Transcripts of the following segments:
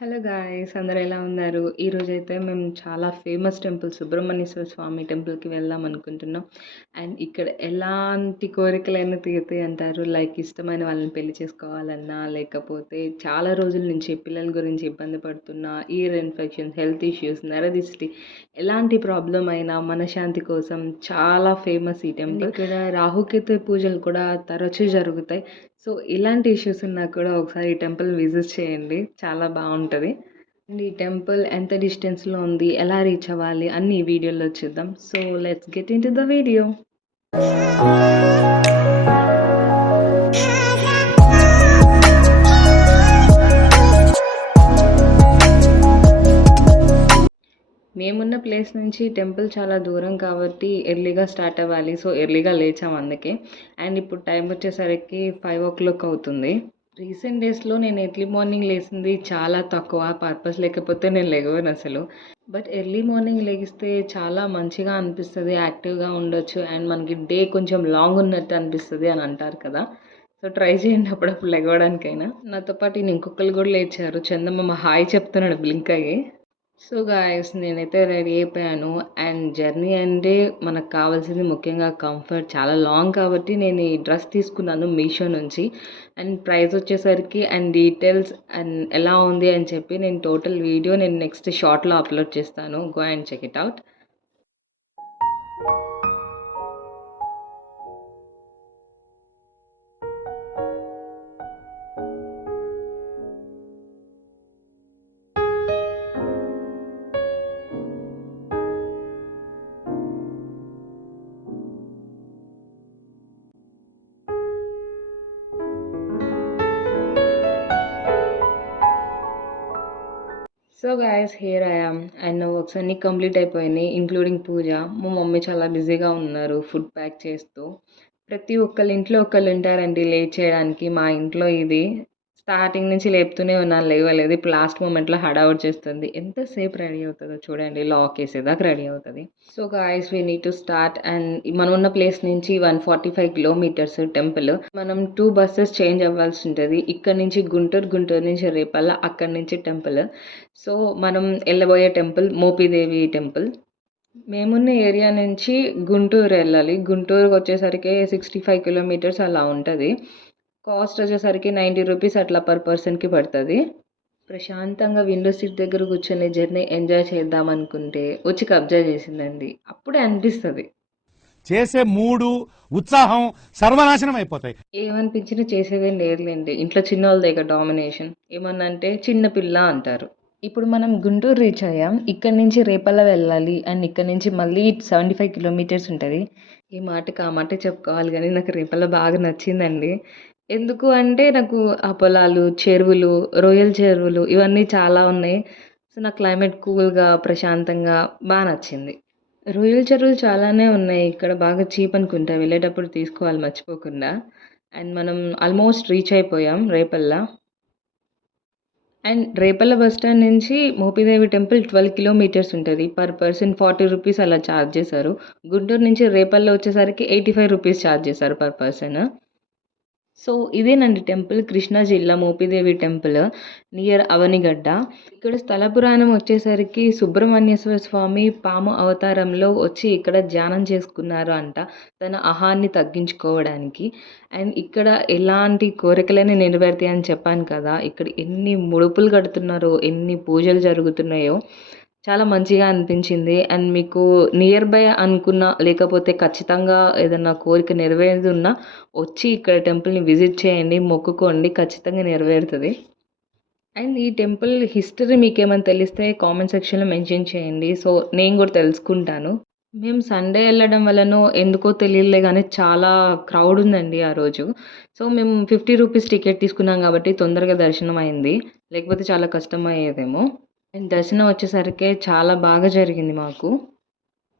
Hello guys అందరూ ఎలా ఉన్నారు? ఈరోజైతే మేము చాలా ఫేమస్ టెంపుల్ సుబ్రహ్మణ్యేశ్వర స్వామి టెంపుల్‌కి వెళ్దాం అనుకుంటున్నాం. అండ్ ఇక్కడ ఎలాంటి కోరికలైనా తీరుతాయి అంటారు. లైక్ ఇష్టమైన వాళ్ళని పెళ్లి చేసుకోవాలన్నా, లేకపోతే చాలా రోజుల నుంచి పిల్లల గురించి ఇబ్బంది పడుతున్న, ఇయర్ ఇన్ఫెక్షన్స్, హెల్త్ ఇష్యూస్, నరదిష్టి ఎలాంటి ప్రాబ్లమ్ అయినా మనశ్శాంతి కోసం చాలా ఫేమస్ ఈ టెంపుల్. ఇక్కడ రాహుకేతు పూజలు కూడా తరచూ జరుగుతాయి. సో, ఇలాంటి ఇష్యూస్ ఉన్నా కూడా ఒకసారి ఈ టెంపుల్ విజిట్ చేయండి. చాలా బావుంటది. అండ్ ఈ టెంపుల్ ఎంత డిస్టెన్స్‌లో ఉంది? ఎలా రీచ్ అవ్వాలి? అన్నీ ఈ వీడియోలో చూద్దాం. So, let's get into the video. మేమున్న ప్లేస్ నుంచి టెంపుల్ చాలా దూరం కాబట్టి ఎర్లీగా స్టార్ట్ అవ్వాలి. సో, ఎర్లీగా లేచాం అందుకే. అండ్ ఇప్పుడు టైం వచ్చేసరికి 5:00 అవుతుంది. రీసెంట్ డేస్‌లో నేను ఎర్లీ మార్నింగ్ లేసింది చాలా తక్కువ. పర్పస్ లేకపోతే నేను లెగవనసలు. బట్ ఎర్లీ మార్నింగ్ లెగిస్తే చాలా మంచిగా అనిపిస్తది. యాక్టివ్‌గా ఉండొచ్చు. అండ్ మనకి డే కొంచెం లాంగ్ ఉన్నట్టు అనిపిస్తది అని అంటారు కదా! సో, ట్రై చేయండి అప్పుడప్పుడు లెగవడానికైనా. నాతో పాటు ఇంకొకళ్ళు కూడా లేచారు. చందమామ హాయ్ చెప్తున్నాడు బ్లింక్ అయ్యి. సో గాయ్స్ నేనైతే రెడీ అయిపోయాను. అండ్ జర్నీ అంటే మనకు కావాల్సింది ముఖ్యంగా కంఫర్ట్. చాలా లాంగ్ కాబట్టి నేను ఈ డ్రెస్ తీసుకున్నాను మీషో నుంచి. అండ్ ప్రైస్ వచ్చేసరికి అండ్ డీటెయిల్స్ అండ్ ఎలా ఉంది అని చెప్పి నేను టోటల్ వీడియో నేను నెక్స్ట్ షార్ట్‌లో అప్లోడ్ చేస్తాను. Go and check it out. So guys here I am. And నా వర్క్స్ అన్నీ కంప్లీట్ అయిపోయినాయి. ఇంక్లూడింగ్ పూజ. మా మమ్మీ చాలా బిజీగా ఉన్నారు ఫుడ్ ప్యాక్ చేస్తూ. ప్రతి ఒక్కళ్ళ ఇంట్లో ఒకళ్ళు ఉంటారండి లేట్ చేయడానికి. మా ఇంట్లో ఇది. స్టార్టింగ్ నుంచి లేపుతూనే ఉన్నాను లేవలేదు. ఇప్పుడు లాస్ట్ మొమెంట్‌లో హడావుడి చేస్తుంది. ఎంతసేపు రెడీ అవుతదో చూడండి. లాక్ ఏసేదాకా రెడీ అవుతది. So guys we need to start. And మనం ఉన్న ప్లేస్ నుంచి 145 కిలోమీటర్స్ టెంపుల్. మనం 2 బసెస్ చేంజ్ అవ్వాల్సి ఉంటది. ఇక్కడి నుంచి గుంటూరు, గుంటూరు నుంచి రేపల్ల, అక్కడి నుంచి టెంపుల్. సో, మనం ఎళ్ళబోయే టెంపుల్ మోపిదేవి టెంపుల్. మేమున్న ఏరియా నుంచి గుంటూరు ఎళ్ళాలి. గుంటూరుకొచ్చేసరికి 65 కిలోమీటర్స్ అలా ఉంటది. కాస్ట్ వచ్చేసరికి 90 రూపీస్ అట్లా పర్ పర్సన్‌కి పడతది. ప్రశాంతంగా విండో సీట్ దగ్గర కూర్చొని జర్నీ ఎంజాయ్ చేద్దామనుకుంటే వచ్చి కబ్జా చేసిందండి. అప్పుడే అనిపిస్తది. చేసే మూడు ఉత్సాహం సర్వనాశనం అయిపోతాయి. ఏమనిపించినా చేసేదేం లేదులేండి. ఇంట్లో చిన్నోళ్ళదే ఇక డామినేషన్. ఏమన్నా అంటే చిన్న పిల్ల అంటారు. ఇప్పుడు మనం గుంటూరు రీచ్ అయ్యాం. ఇక్కడి నుంచి రేపల్ల వెళ్ళాలి. అండ్ ఇక్కడి నుంచి మళ్ళీ 75 కిలోమీటర్స్ ఉంటది. ఈ మాటకి ఆ మాటే చెప్పుకోవాలి గానీ నాకు రేపల్ల బాగా నచ్చిందండి. ఎందుకు అంటే నాకు ఆ పొలాలు, చెరువులు, రొయ్యల చెరువులు ఇవన్నీ చాలా ఉన్నాయి. సో, నాకు క్లైమేట్ కూల్‌గా, ప్రశాంతంగా నచ్చింది. రొయ్యల చెరువులు చాలానే ఉన్నాయి. ఇక్కడ బాగా చీప్ అనుకుంటా. వెళ్ళేటప్పుడు తీసుకోవాలి మర్చిపోకుండా. అండ్ మనం ఆల్మోస్ట్ రీచ్ అయిపోయాం Repalle. And Repalle bus stand నుంచి మోపిదేవి టెంపుల్ 12 కిలోమీటర్స్ ఉంటది. పర్ పర్సన్ 40 రూపీస్ అలా చార్జ్ చేశారు. గుంటూరు నుంచి రేపల్ల వచ్చేసరికి 85 రూపీస్ చార్జ్ చేశారు పర్ పర్సన్. సో, ఇదేనండి టెంపుల్. కృష్ణా జిల్లా మోపిదేవి టెంపుల్ నియర్ అవనిగడ్డ. ఇక్కడ స్థల పురాణం వచ్చేసరికి సుబ్రహ్మణ్యేశ్వర స్వామి పాము అవతారంలో వచ్చి ఇక్కడ ధ్యానం చేసుకున్నారు అంట. తన అహాన్ని తగ్గించుకోవడానికి. అండ్ ఇక్కడ ఎలాంటి కోరికలైనా నెరవేరుతాయని చెప్పాను కదా! ఇక్కడ ఎన్ని ముడుపులు కడుతున్నారో, ఎన్ని పూజలు జరుగుతున్నాయో చాలా మంచిగా అనిపించింది. అండ్ మీకు నియర్ బై అనుకున్న లేకపోతే ఖచ్చితంగా ఏదన్నా కోరిక నెరవేరేది ఉన్నా వచ్చి ఇక్కడ టెంపుల్‌ని విజిట్ చేయండి. మొక్కుకోండి. ఖచ్చితంగా నెరవేరుతది. అండ్ ఈ టెంపుల్ హిస్టరీ మీకేమైనా తెలిస్తే కామెంట్ సెక్షన్‌లో మెన్షన్ చేయండి. సో, నేను కూడా తెలుసుకుంటాను. మేము సండే ఎళ్ళడం వల్లనో ఎందుకో తెలియదులే గానీ చాలా క్రౌడ్ ఉందండి ఆ రోజు. సో, మేము 50 రూపీస్ టికెట్ తీసుకున్నాం కాబట్టి తొందరగా దర్శనం అయింది. లేకపోతే చాలా కష్టమయ్యేదేమో. అండ్ దర్శనం వచ్చేసరికి చాలా బాగా జరిగింది మాకు.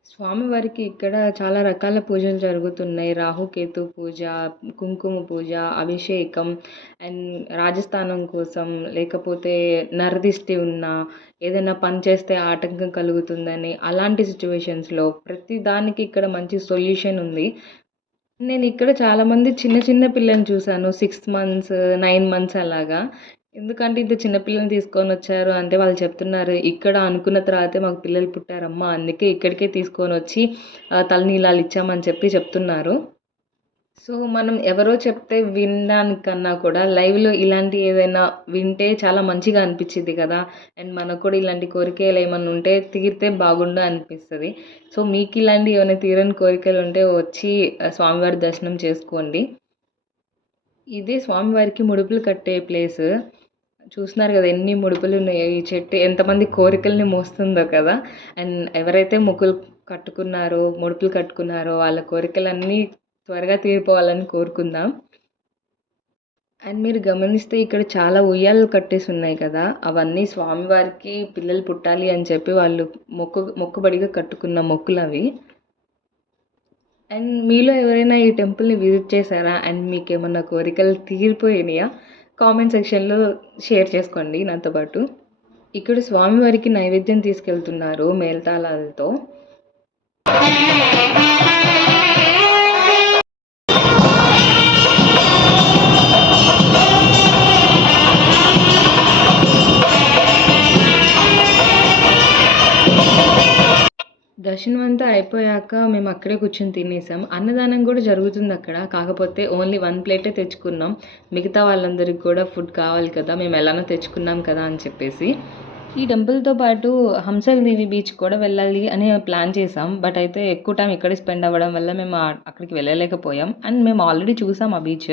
స్వామివారికి ఇక్కడ చాలా రకాల పూజలు జరుగుతున్నాయి. రాహుకేతు పూజ, కుంకుమ పూజ, అభిషేకం అండ్ రాజస్థానం కోసం లేకపోతే నరదిష్టి ఉన్నా, ఏదైనా పని చేస్తే ఆటంకం కలుగుతుందని అలాంటి సిట్యుయేషన్స్‌లో ప్రతి దానికి ఇక్కడ మంచి సొల్యూషన్ ఉంది. నేను ఇక్కడ చాలామంది చిన్న చిన్న పిల్లల్ని చూసాను. 6 మంత్స్, 9 మంత్స్ అలాగా. ఎందుకంటే ఇంత చిన్న పిల్లల్ని తీసుకొనొచ్చారు అంటే వాళ్ళు చెప్తున్నారు, "ఇక్కడ అనుకున్న తర్వాతే మాకు పిల్లలు పుట్టారమ్మా. అందుకే ఇక్కడికే తీసుకొనొచ్చి తలనీలాలు ఇచ్చామని" చెప్తున్నారు. సో, మనం ఎవరో చెప్తే వినడానికన్నా కూడా లైవ్‌లో ఇలాంటి ఏదైనా వింటే చాలా మంచిగా అనిపిచ్చిద్ది కదా! అండ్ మనకు కూడా ఇలాంటి కోరికలు ఏమన్నా ఉంటే తీరితే బాగుండు అనిపిస్తది. సో, మీకిలాంటివి ఏమైనా తీరని కోరికలుంటే వచ్చి స్వామివారి దర్శనం చేసుకోండి. ఇదే స్వామివారికి ముడుపులు కట్టే ప్లేసు. చూస్తున్నారు కదా! ఎన్ని ముడుపులున్నాయో. ఈ చెట్టు ఎంతమంది కోరికల్ని మోస్తుందో కదా! అండ్ ఎవరైతే మొక్కులు కట్టుకున్నారో, ముడుపులు కట్టుకున్నారో వాళ్ళ కోరికలన్నీ త్వరగా తీరిపోవాలని కోరుకుందాం. అండ్ మీరు గమనిస్తే ఇక్కడ చాలా ఉయ్యాలలు కట్టేసున్నాయి కదా! అవన్నీ స్వామివారికి పిల్లలు పుట్టాలి అని చెప్పి వాళ్ళు మొక్కుబడిగా కట్టుకున్న మొక్కులవి. అండ్ మీలో ఎవరైనా ఈ టెంపుల్‌ని విజిట్ చేశారా? అండ్ మీకేమన్నా కోరికలు తీరిపోయినాయా? కామెంట్ సెక్షన్‌లో షేర్ చేసుకోండి నాతో పాటు. ఇక్కడ స్వామివారికి నైవేద్యం తీసుకెళ్తున్నారు మేళతాళాలతో. దర్శనం అంతా అయిపోయాక మేము అక్కడే కూర్చొని తినేసాం. అన్నదానం కూడా జరుగుతుందక్కడ. కాకపోతే ఓన్లీ 1 ప్లేటే తెచ్చుకున్నాం. మిగతా వాళ్ళందరికి కూడా ఫుడ్ కావాలి కదా! మేము ఎలానో తెచ్చుకున్నాం కదా అని చెప్పేసి. ఈ టెంపుల్‌తో పాటు హంసలదేవి బీచ్ కూడా వెళ్ళాలి అని ప్లాన్ చేసాం. బట్ అయితే ఎక్కువ టైం ఇక్కడే స్పెండ్ అవ్వడం వల్ల మేము అక్కడికి వెళ్ళలేకపోయాం. అండ్ మేము ఆల్రెడీ చూసాం ఆ బీచ్.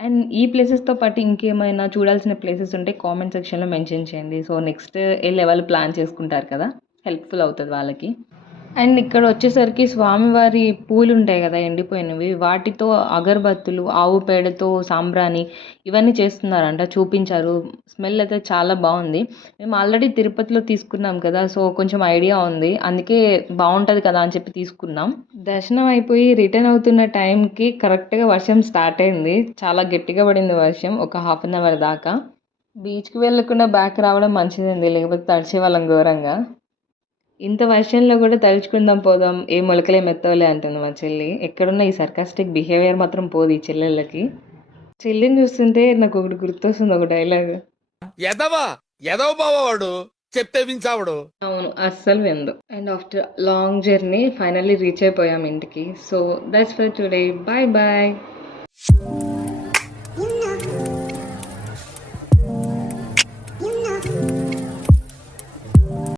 అండ్ ఈ ప్లేసెస్‌తో పాటు ఇంకేమైనా చూడాల్సిన ప్లేసెస్ ఉంటే కామెంట్ సెక్షన్‌లో మెన్షన్ చేయండి. సో, నెక్స్ట్ ఎళ్ళే వాళ్ళు ప్లాన్ చేసుకుంటారు కదా! హెల్ప్‌ఫుల్ అవుతది వాళ్ళకి. అండ్ ఇక్కడొచ్చేసరికి స్వామివారి పూలుంటాయి గదా! ఎండిపోయినవి. వాటితో అగరబత్తులు, ఆవు పేడతో సాంబ్రాణి ఇవన్నీ చేస్తున్నారంట. చూపించారు. స్మెల్ అయితే చాలా బావుంది. మేము ఆల్రెడీ తిరుపతిలో తీసుకున్నాం కదా! సో, కొంచెం ఐడియా ఉంది. అందుకే బావుంటది కదా అని చెప్పి తీసుకున్నాం. దర్శనం అయిపోయి రిటర్న్ అవుతున్న టైంకి కరెక్ట్‌గా వర్షం స్టార్ట్ అయింది. చాలా గట్టిగా పడింది వర్షం. ఒక హాఫ్ అన్ అవర్ దాకా. బీచ్‌కి వెళ్ళకుండా బ్యాక్ రావడం మంచిదండి. లేకపోతే తడిచేవాళ్ళం ఘోరంగా. ఇంత వర్షంలో గూడా తడుచుకుందాం పోదాం. ఏ మొలకలేం ఎత్తవులే అంటుంది మా చెల్లి. ఎక్కడున్న ఈ సర్కాస్టిక్ బిహేవియర్ మాత్రం పోదు ఈ చెల్లెళ్ళకి. చెల్లిని చూస్తుంటే నాకొకటి గుర్తొస్తుంది ఒక డైలాగ్. ఎదవా ఎదవ బావవాడు చెప్తే వించావుడు. అవును. అస్సలు వినదు. And after long journey finally reach అయిపోయాం ఇంటికి. So, that's for today. Bye bye.